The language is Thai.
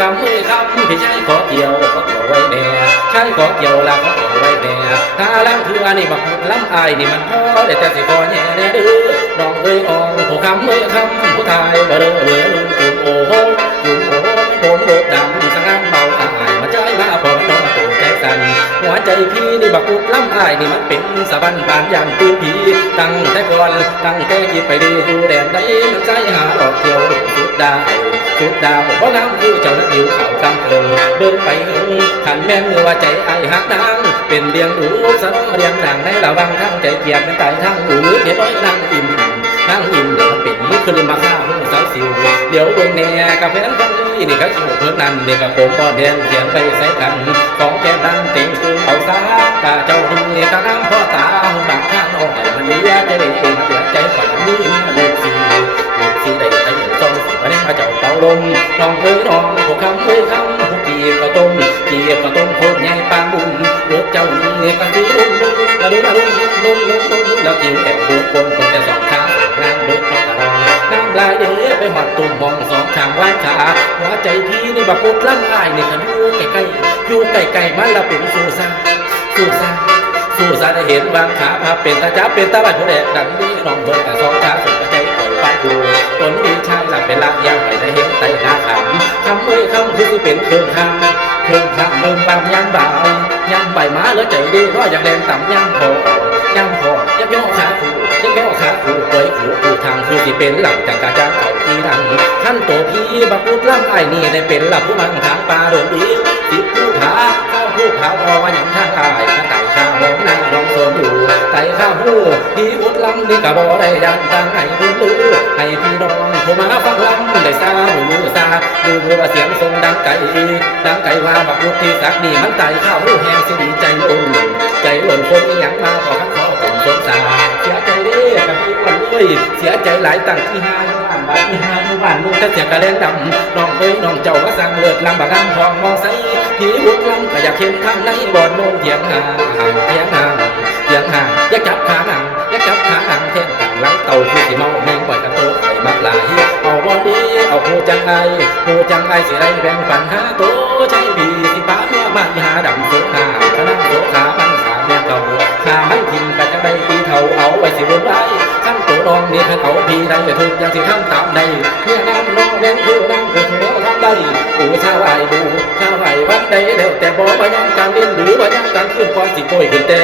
คำคำพี่ชายขอเกี่ยวไว้แน่ชายขอเกี่ยวละขอไว้แน่ถ้าล้างคืออันนี้บักล้ำอายนี่มันพอได้แต่สิพอแน่แน่ดื้อน้องผู้คำผู้ทายบ่เด้อเด้อลุงจุ่มโอ้โหจุ่มโอ้โหผมโดดดำสังเบาอายมาใจมาพอน้องตัวใจสั่นหัวใจพี่นี่บักล้ำอายนี่มันเป็นสะบันบานอย่างปืนผีตั้งแต่ก่อนตั้งแต่คิดไปดีดูแดนได้น้ำใจหาหลอกเที่ยวสุดดาวบ่งามคือเจ้านั้นหิวเขากำเกินเดินไปหึงขันแม่นว่าใจไอ้หักนางเป็นเดียงดูสะน้อเดียงด่างในระวังทั้งใจเกียดเป็นไตทั้งหูเนื้อน้อยนั่งอิ่มแล้วมันเป็นมือขึ้นมาข้าวสาวสิวเดี๋ยวเบิ่งแน่กับแฟนคนนี้นี่ก็ชิวเพิ่นนั่นนี่ก็โกงบ่แดนเขียนไปใส่กันของแกดังเต็งคือเอาซาตาเจ้านี่ก็น้ำพ่อตาหุ่นบักข้างน้องมันนี้ใจได้เป็นเสียใจฝันนี้ลูกสีได้ไอ้จองสิวันนี้มาเจ้าเป่าลมน้องน้องผู้คำผู้กีบกระต้มโคตรใหญ่ปางบุญรถเจ้านี่ก็สีลุ่มแล้วกินแอบดูคนจะสองข้างงานเบิกน้องกระดองน้ำลายเด้ไปหอดตุ่มมองสองข้างว่างขาหัวใจพี่นี่บักปุดลั่นอายนี่กันอยู่ใกล้มันละเป็นสู่ซาได้เห็นบางขาพาเป็นตาจับเป็นตาบัดผู้แดกดังนี้น้องเบิกแต่สองขาสุดใจปล่อยปันดูตนดีชายหลับเป็นลักยางไปได้เห็นไตหน้าขำคำคือสิเป็นเครื่องข้างเบิ่งบางยังบ่ายยังใบม้าแล้วใจดีร้อยอย่างแดงต่ำยังพอยักย่อขาคู่เปิดคู่ทางคือสิเป็นหลังจากการจ้างเขาที่ดังท่านโตพี่บักพูดล่ำไอ้นี่ได้เป็นหลับผู้บังทางป่าโดนดีสิผู้ผาข้าวผู้ผาพอว่าอย่างทางอายข้าไก่ข้าวน้องนั่งน้องโซนอยู่ไก่ข้าวหูพี่อุดลำนี่กะบ่ได้ดังตั้งให้พื้นลือให้พี่น้องผู้มาฟังลำได้ซาดูว่าเสียงทรงดังไก่ว่าบักพูดที่สักนี่มันไก่ข้าวหูแหงสิดีใจล้นคนยังมาขอขัดขอผมสงสารเสียใจเด้กับพี่วันเลยเสียใจหลายตั้งที่ห้าบ้านที่ห้าบ้านนุ่งถ้าเสียกระเล่นดำน้องเจ้าก็สั่งเลือดลำบากน้ำทองมองใสผีบุกลำก็อยากเห็นข้างในบ่อนโน่นเถียงห่างอยากจับขาห่างเท่นหลังเต่าคือสีเมาแมงปล่อยกันโตไข่บักหลายเอาบ่ดีเอาหูจังไอสิไรแบ่งปันหาโตใจบีสิป้าเมื่อมาหาดำโสขาขนั่งโสขามันขาแม่เก่าขามันทิมก็จะได้ปีเท่าเอาไว้สิบนได้ขั้นโตน้องนี่ขันเอาพี่ได้ทุกอย่างสิทำตามใดเพื่อน้ำน้องแดงคือน้ำคือเนื้อทำได้ชาวไอ้วัดใดเดี๋ยวแต่บอกว่ายังการเล่นหรือว่ายังการขึ้นความสิโกยขึ้นแต่